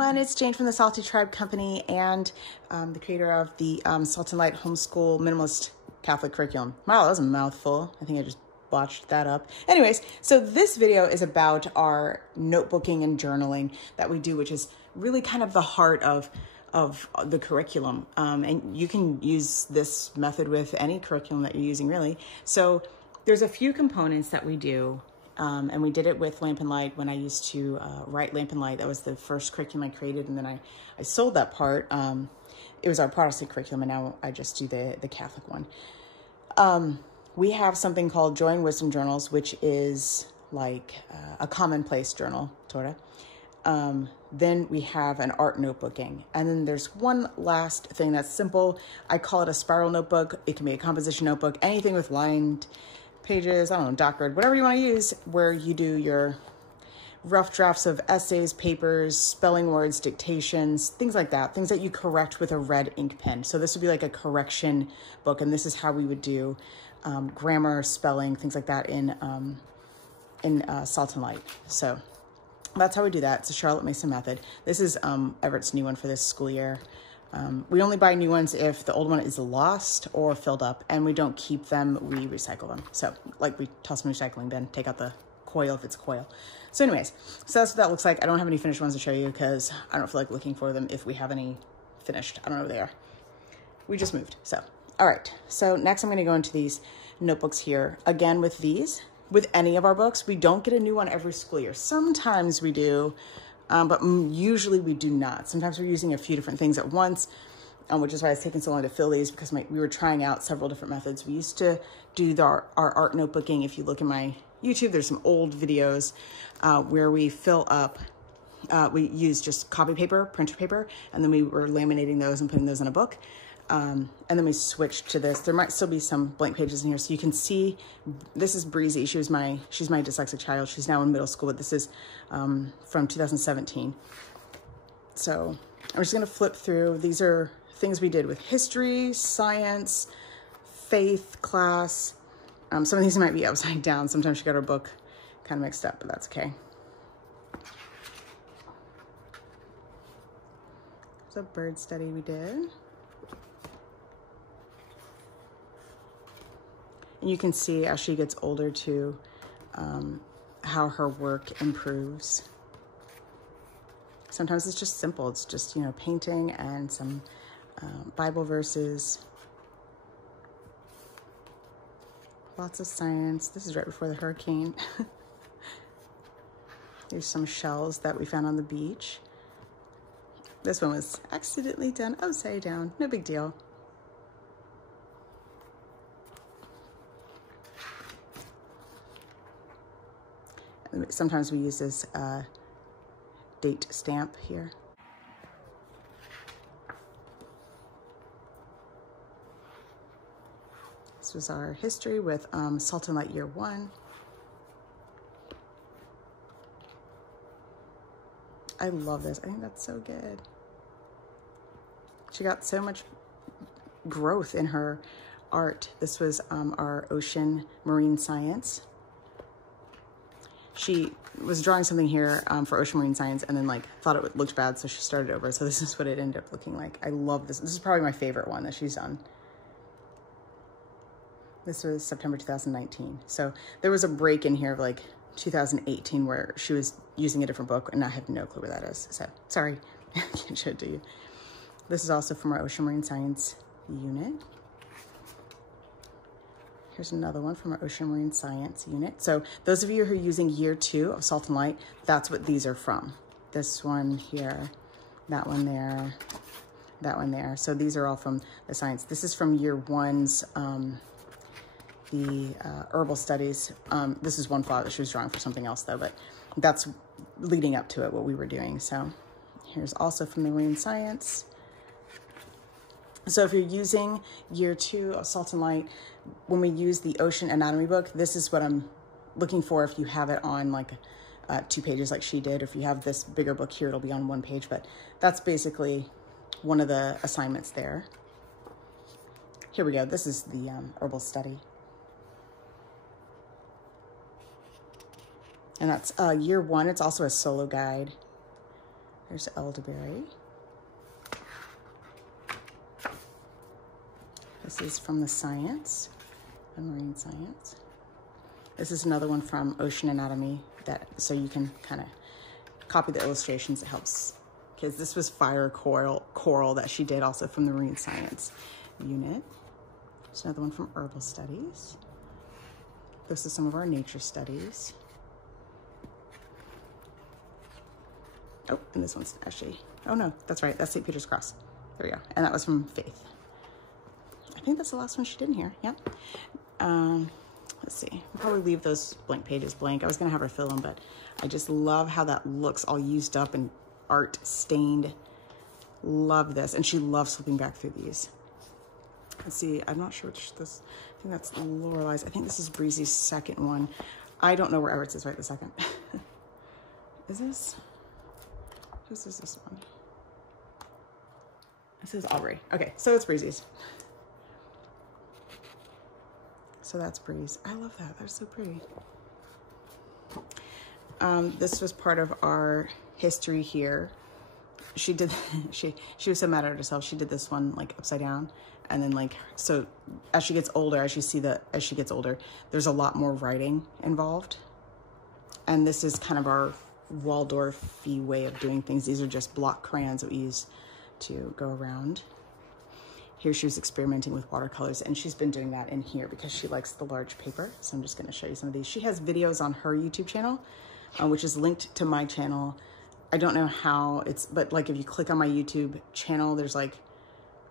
everyone, it's Jane from the Salty Tribe Company and the creator of the Salt and Light Homeschool Minimalist Catholic Curriculum. Wow, that was a mouthful. I think I just botched that up. Anyways, so this video is about our notebooking and journaling that we do, which is really kind of the heart of the curriculum. And you can use this method with any curriculum that you're using, really. So there's a few components that we do. And we did it with Lamp and Light when I used to write Lamp and Light. That was the first curriculum I created, and then I sold that part. It was our Protestant curriculum, and now I just do the Catholic one. We have something called Joy and Wisdom Journals, which is like a commonplace journal, sort of. Then we have an art notebooking. And then there's one last thing that's simple. I call it a spiral notebook. It can be a composition notebook, anything with lined pages, I don't know, DocGrid, whatever you want to use, where you do your rough drafts of essays, papers, spelling words, dictations, things like that, things that you correct with a red ink pen. So this would be like a correction book, and this is how we would do grammar, spelling, things like that in Salt and Light. So that's how we do that. It's a Charlotte Mason method. This is Everett's new one for this school year. We only buy new ones if the old one is lost or filled up, and we don't keep them, we recycle them. So like we toss them in the recycling bin, take out the coil if it's coil. So anyways, so that's what that looks like. I don't have any finished ones to show you because I don't feel like looking for them if we have any finished. I don't know where they are. We just moved. So, all right. So next I'm going to go into these notebooks here. Again, with these, with any of our books, we don't get a new one every school year. Sometimes we do. But usually we do not. Sometimes we're using a few different things at once, which is why it's taken so long to fill these, because we were trying out several different methods. We used to do our art notebooking. If you look at my YouTube, there's some old videos where we fill up, we use just copy paper, printer paper, and then we were laminating those and putting those in a book. And then we switched to this. There might still be some blank pages in here. So you can see, this is Breezy. She's my dyslexic child. She's now in middle school, but this is from 2017. So I'm just going to flip through. These are things we did with history, science, faith class. Some of these might be upside down. Sometimes she got her book kind of mixed up, but that's okay. There's a bird study we did. And you can see as she gets older too, how her work improves. Sometimes it's just simple. It's just, you know, painting and some Bible verses. Lots of science. This is right before the hurricane. There's some shells that we found on the beach. This one was accidentally done upside down. No big deal. Sometimes we use this date stamp here. This was our history with Salt and Light Year 1. I love this. I think that's so good. She got so much growth in her art. This was our ocean marine science. She was drawing something here for ocean marine science and then like thought it looked bad, so she started over. So this is what it ended up looking like. I love this. This is probably my favorite one that she's done. This was September 2019. So there was a break in here of like 2018 where she was using a different book, and I have no clue where that is. So sorry, I can't show it to you. This is also from our ocean marine science unit. Here's another one from our Ocean Marine Science unit. So those of you who are using year 2 of Salt and Light, that's what these are from. This one here, that one there, that one there. So these are all from the science. This is from year 1's, the Herbal Studies. This is one flower that she was drawing for something else though, but that's leading up to it, what we were doing. So here's also from the Marine Science. So if you're using year 2 of Salt and Light, when we use the Ocean Anatomy book, this is what I'm looking for if you have it on like 2 pages like she did. If you have this bigger book here, it'll be on 1 page, but that's basically one of the assignments there. Here we go. This is the Herbal Study. And that's year 1. It's also a solo guide. There's elderberry. This is from the Science, the Marine Science. This is another one from Ocean Anatomy, so you can kind of copy the illustrations. It helps because this was fire coral that she did also from the Marine Science unit. There's another one from Herbal Studies. This is some of our nature studies. Oh, and this one's actually, oh no, that's right, that's St. Peter's Cross. There we go. And that was from Faith. I think that's the last one she did in here, yeah. Let's see, I'll probably leave those blank pages blank. I was gonna have her fill them, but I just love how that looks all used up and art stained. Love this, and she loves flipping back through these. Let's see, I'm not sure which this, I think that's Lorelai's. I think this is Breezy's second one. I don't know where Everett's is right this second. Is this? Whose is this one? This is Aubrey. Okay, so it's Breezy's. So that's Breeze. I love that. That's so pretty. This was part of our history here. She did. She was so mad at herself. She did this one like upside down, and then like so. As she gets older, as she gets older, there's a lot more writing involved. And this is kind of our Waldorf-y way of doing things. These are just block crayons that we use to go around. Here she was experimenting with watercolors, and she's been doing that in here because she likes the large paper. So I'm just going to show you some of these. She has videos on her YouTube channel, which is linked to my channel. I don't know how it's, but like if you click on my YouTube channel, there's like,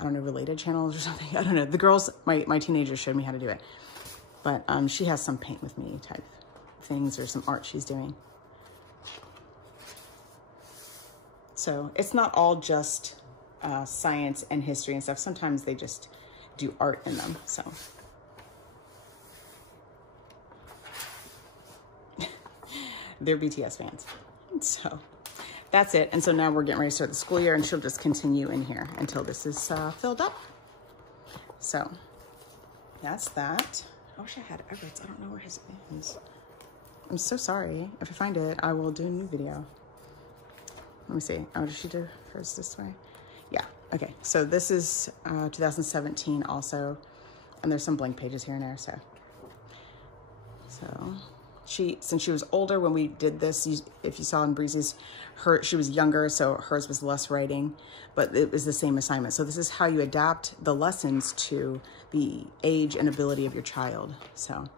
I don't know, related channels or something. I don't know. The girls, my teenagers showed me how to do it. But she has some paint with me type things or some art she's doing. So it's not all just science and history and stuff. Sometimes they just do art in them. So they're BTS fans. So that's it. And so now we're getting ready to start the school year, and she'll just continue in here until this is filled up. So that's that. I wish I had Everett's. I don't know where his is. I'm so sorry. If I find it, I will do a new video. Let me see. Oh, did she do hers this way? Yeah. Okay. So this is 2017 also. And there's some blank pages here and there. So since she was older when we did this, if you saw in Breezy's, she was younger, so hers was less writing, but it was the same assignment. So this is how you adapt the lessons to the age and ability of your child. So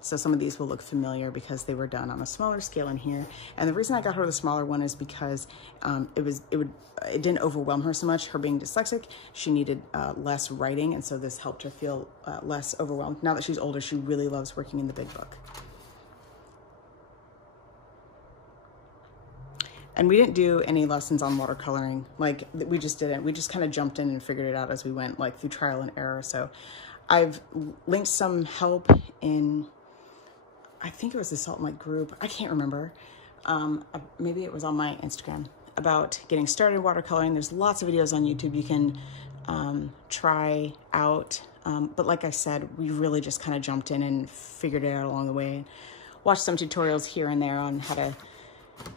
some of these will look familiar because they were done on a smaller scale in here. And the reason I got her the smaller one is because it didn't overwhelm her so much. Her being dyslexic, she needed less writing, and so this helped her feel less overwhelmed. Now that she's older, she really loves working in the big book. And we didn't do any lessons on watercoloring. Like, we just didn't. We just kind of jumped in and figured it out as we went, like through trial and error. So I've linked some help in, I think it was the Salt and Light group. I can't remember. Maybe it was on my Instagram about getting started watercoloring. There's lots of videos on YouTube you can try out. But like I said, we really just kind of jumped in and figured it out along the way. Watched some tutorials here and there on how to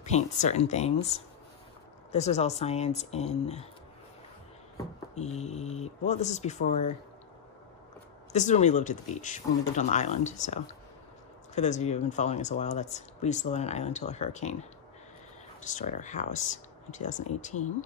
paint certain things. This was all science in well, this is before, this is when we lived at the beach, when we lived on the island. So for those of you who have been following us a while, we used to live on an island until a hurricane destroyed our house in 2018.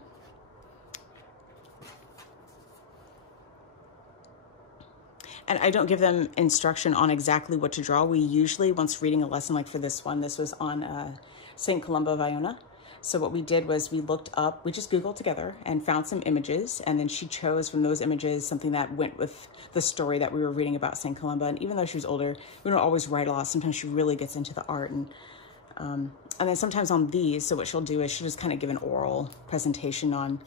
And I don't give them instruction on exactly what to draw. We usually, once reading a lesson, like for this one, this was on St. Columba of Iona. So what we did was we looked up, we just Googled together and found some images, and then she chose from those images something that went with the story that we were reading about St. Columba. And even though she was older, we don't always write a lot. Sometimes she really gets into the art. And then sometimes on these, so what she'll do is she'll just kind of give an oral presentation on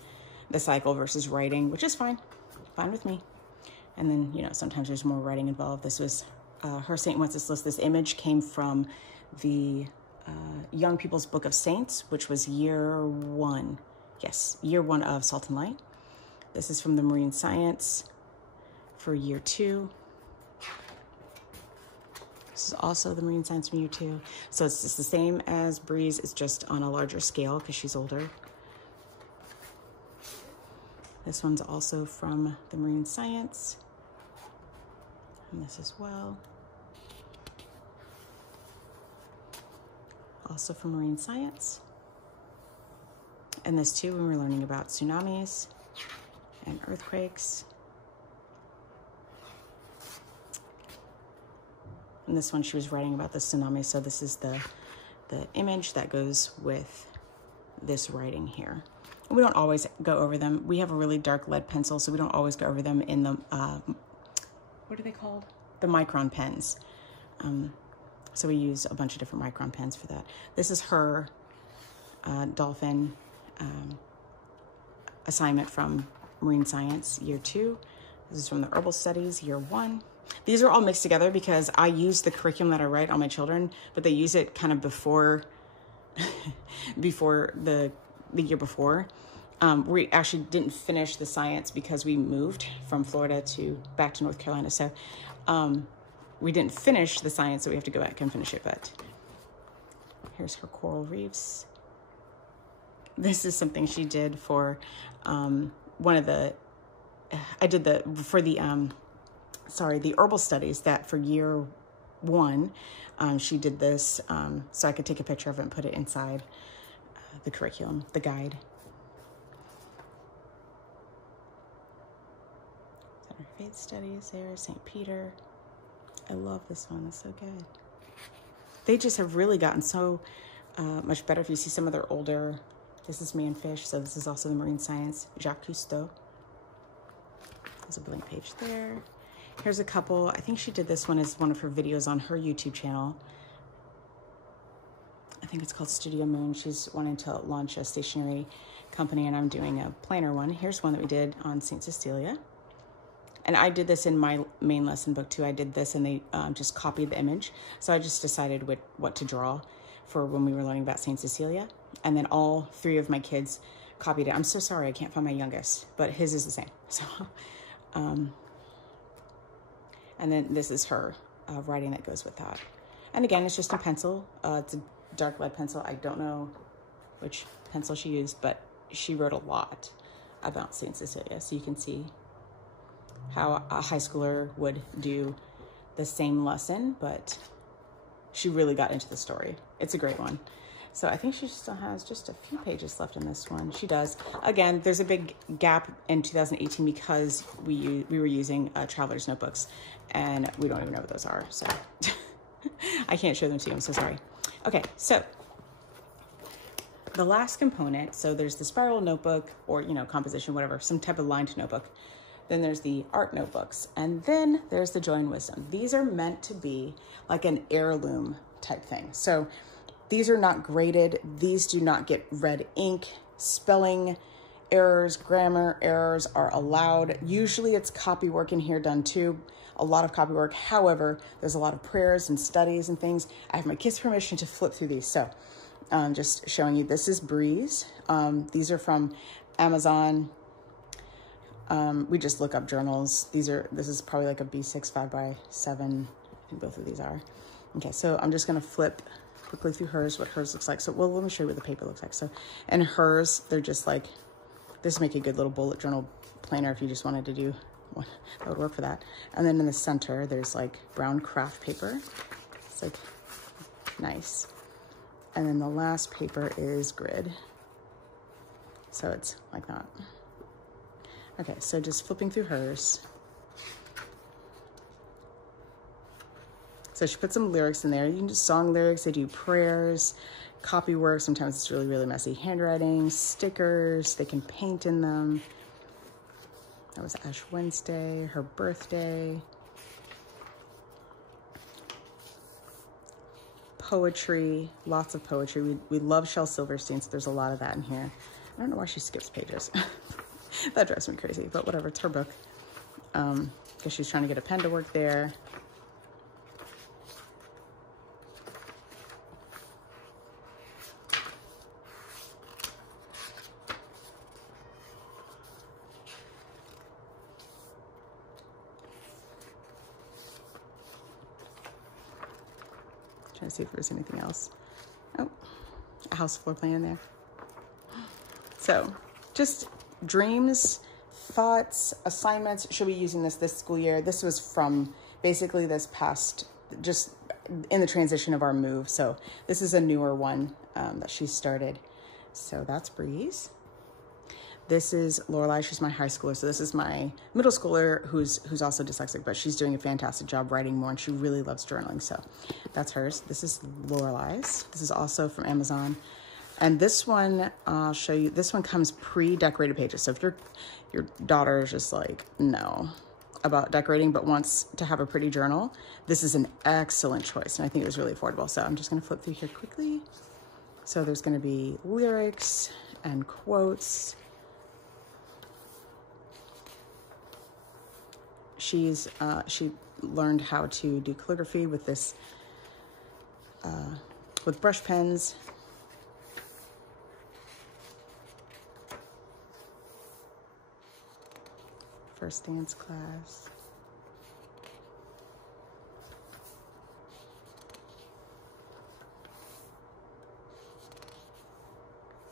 the cycle versus writing, which is fine with me. And then, you know, sometimes there's more writing involved. This was her St. Wenceslas. This image came from the Young People's Book of Saints, which was year 1. Yes, year 1 of Salt and Light. This is from the Marine Science for year 2. This is also the marine science from year 2. So it's just the same as Breeze. It's just on a larger scale because she's older. This one's also from the marine science. And this as well. Also from marine science. And this too, when we're learning about tsunamis and earthquakes. And this one, she was writing about the tsunami. So this is the image that goes with this writing here. And we don't always go over them. We have a really dark lead pencil, so we don't always go over them in the, what are they called? The micron pens. So we use a bunch of different micron pens for that. This is her dolphin assignment from marine science year 2. This is from the Herbal Studies year 1. These are all mixed together because I use the curriculum that I write on my children, but they use it kind of before the year before. We actually didn't finish the science because we moved from Florida back to North Carolina. So we didn't finish the science, so we have to go back and finish it. But here's her coral reefs. This is something she did for one of the, the Herbal Studies that for year 1, she did this so I could take a picture of it and put it inside the curriculum, the guide. Our faith studies there, St. Peter. I love this one, it's so good. They just have really gotten so much better. If you see some of their older, this is Manfish, so this is also the marine science, Jacques Cousteau. There's a blank page there. Here's a couple. I think she did this one as one of her videos on her YouTube channel. I think it's called Studio Moon. She's wanting to launch a stationery company, and I'm doing a planner one. Here's one that we did on St. Cecilia. And I did this in my main lesson book too. I did this and they just copied the image. So I just decided what to draw for when we were learning about St. Cecilia. And then all 3 of my kids copied it. I'm so sorry, I can't find my youngest, but his is the same. So, and then this is her writing that goes with that. And again, it's just a pencil. It's a dark lead pencil. I don't know which pencil she used, but she wrote a lot about St. Cecilia. So you can see how a high schooler would do the same lesson, but she really got into the story. It's a great one. So I think she still has just a few pages left in this one. She does. Again, there's a big gap in 2018 because we were using traveler's notebooks, and we don't even know what those are. So I can't show them to you. I'm so sorry. Okay, so the last component. So there's the spiral notebook, or composition, whatever, some type of lined notebook. Then there's the art notebooks, and then there's the Joy and Wisdom. These are meant to be like an heirloom type thing. So these are not graded. These do not get red ink. Spelling errors, grammar errors are allowed. Usually it's copy work in here done too. A lot of copy work. However, there's a lot of prayers and studies and things. I have my kids' permission to flip through these. So just showing you, this is Breeze. These are from Amazon. We just look up journals. This is probably like a B6 5x7. I think both of these are. Okay, so I'm just gonna flip quickly through hers, what hers looks like. So, well, let me show you what the paper looks like. So, and hers, they're just like, this make a good little bullet journal planner if you just wanted to do one, that would work for that. And then in the center, there's like brown craft paper. It's like nice. And then the last paper is grid. So it's like that. Okay, so just flipping through hers. So she put some lyrics in there. You can do song lyrics, they do prayers, copy work. Sometimes it's really, really messy handwriting, stickers, they can paint in them. That was Ash Wednesday, her birthday. Poetry, lots of poetry. We love Shel Silverstein, so there's a lot of that in here. I don't know why she skips pages. That drives me crazy, but whatever, it's her book. Because she's trying to get a pen to work there. Trying to see if there's anything else. Oh, a house floor plan there. So just dreams, thoughts, assignments. She'll be using this school year. This was from basically this past, just in the transition of our move. So this is a newer one that she started. So that's Breeze. This is Lorelei. She's my high schooler. So this is my middle schooler who's also dyslexic, but she's doing a fantastic job writing more, and she really loves journaling. So that's hers. This is Lorelei's. This is also from Amazon. And this one, I'll show you. This one comes pre-decorated pages. So if your daughter is just like, no about decorating, but wants to have a pretty journal, this is an excellent choice. And I think it was really affordable. So I'm just going to flip through here quickly. So there's going to be lyrics and quotes. She learned how to do calligraphy with this, with brush pens. First dance class.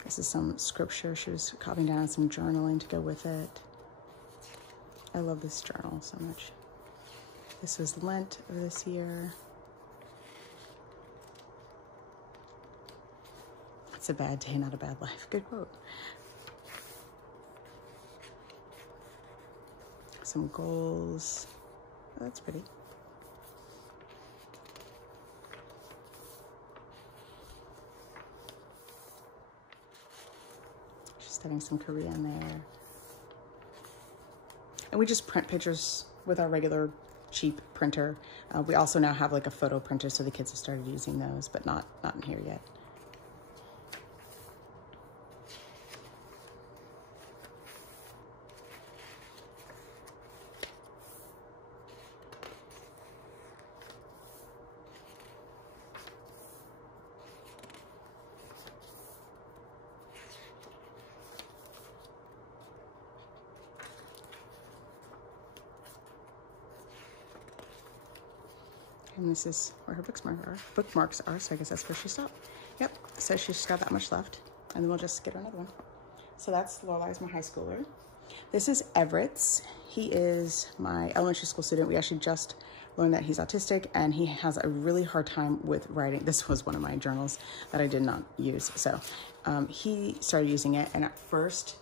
This is some scripture. She was copying down some journaling to go with it. I love this journal so much. This was Lent of this year. It's a bad day, not a bad life. Good quote. Some goals. Oh, that's pretty. She's studying some Korean there. And we just print pictures with our regular cheap printer. We also now have like a photo printer, so the kids have started using those, but not in here yet. And this is where her bookmarks are, so I guess that's where she stopped. Yep, so she's got that much left, and then we'll just get her another one. So that's Lorelei's, my high schooler. This is Everett's. He is my elementary school student. We actually just learned that he's autistic, and he has a really hard time with writing. This was one of my journals that I did not use. So he started using it, and at first,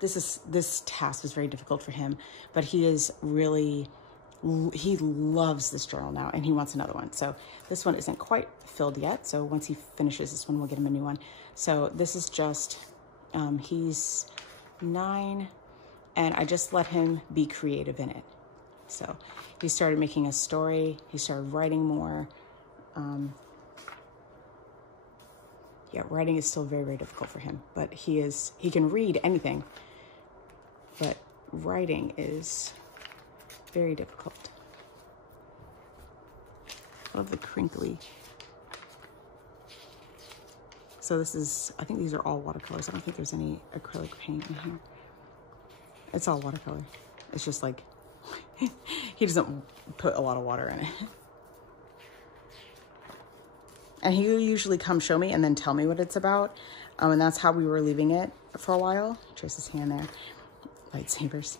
this task was very difficult for him, but he loves this journal now, and he wants another one. So this one isn't quite filled yet. So once he finishes this one, we'll get him a new one. So this is just, he's 9, and I just let him be creative in it. So he started making a story. He started writing more. Yeah, writing is still very, very difficult for him, but he can read anything, but writing is very difficult. I love the crinkly. So this is, I think these are all watercolors. I don't think there's any acrylic paint in here. It's all watercolor. It's just like, he doesn't put a lot of water in it. And he usually come show me and then tell me what it's about. And that's how we were leaving it for a while. Trace his hand there. Lightsabers.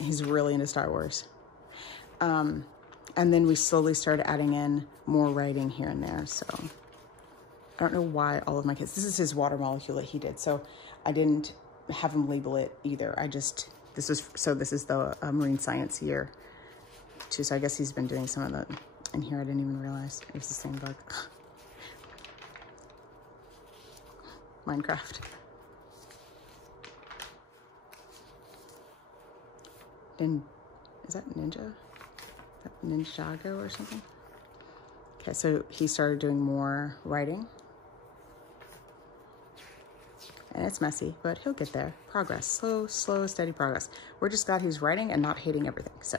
He's really into Star Wars. And then we slowly started adding in more writing here and there. So I don't know why all of my kids, this is his water molecule that he did. So I didn't have him label it either. This is the marine science year too. So I guess he's been doing some of that in here. I didn't even realize it was the same book. Minecraft. Is that Ninja? Ninjago or something? Okay, so he started doing more writing. And it's messy, but he'll get there. Progress, slow, steady progress. We're just glad he's writing and not hating everything, so.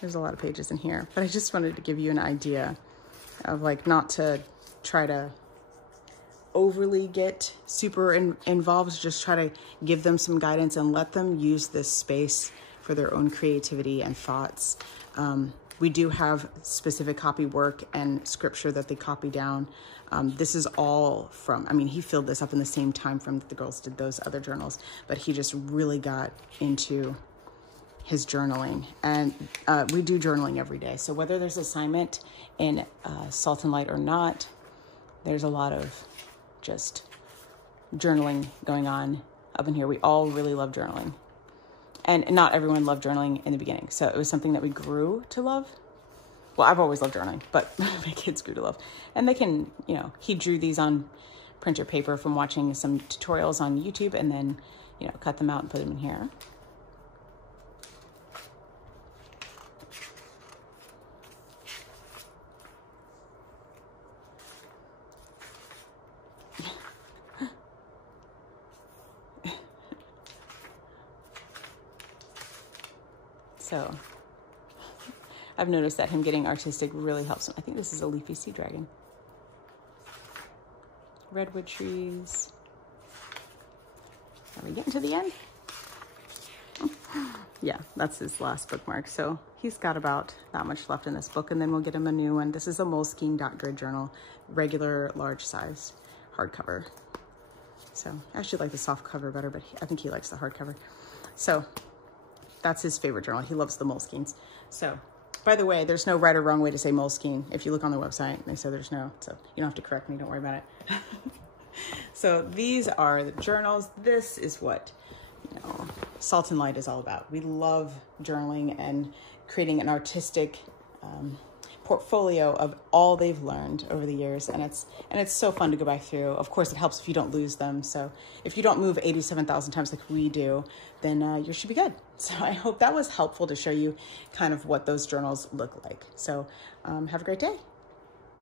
There's a lot of pages in here, but I just wanted to give you an idea of like not to try to overly get super involved, just try to give them some guidance and let them use this space for their own creativity and thoughts. We do have specific copy work and scripture that they copy down. This is all from, I mean, he filled this up in the same time frame that the girls did those other journals, but he just really got into his journaling. And we do journaling every day. So whether there's assignment in Salt and Light or not, there's a lot of just journaling going on up in here. We all really love journaling. And not everyone loved journaling in the beginning. So it was something that we grew to love. Well, I've always loved journaling, but my kids grew to love. And they can, you know, he drew these on printer paper from watching some tutorials on YouTube and then, you know, cut them out and put them in here. So I've noticed that him getting artistic really helps him. I think this is a leafy sea dragon. Redwood trees. Are we getting to the end? Yeah, that's his last bookmark. So he's got about that much left in this book, and then we'll get him a new one. This is a Moleskine dot grid journal, regular large size hardcover. So I actually like the soft cover better, but I think he likes the hardcover. So that's his favorite journal. He loves the Moleskines. So, by the way, there's no right or wrong way to say Moleskine. If you look on the website, they say there's no. So you don't have to correct me. Don't worry about it. So these are the journals. This is what, you know, Salt and Light is all about. We love journaling and creating an artistic portfolio of all they've learned over the years, and it's so fun to go back through. Of course, it helps if you don't lose them. So if you don't move 87,000 times like we do, then you should be good. So I hope that was helpful to show you kind of what those journals look like. So have a great day.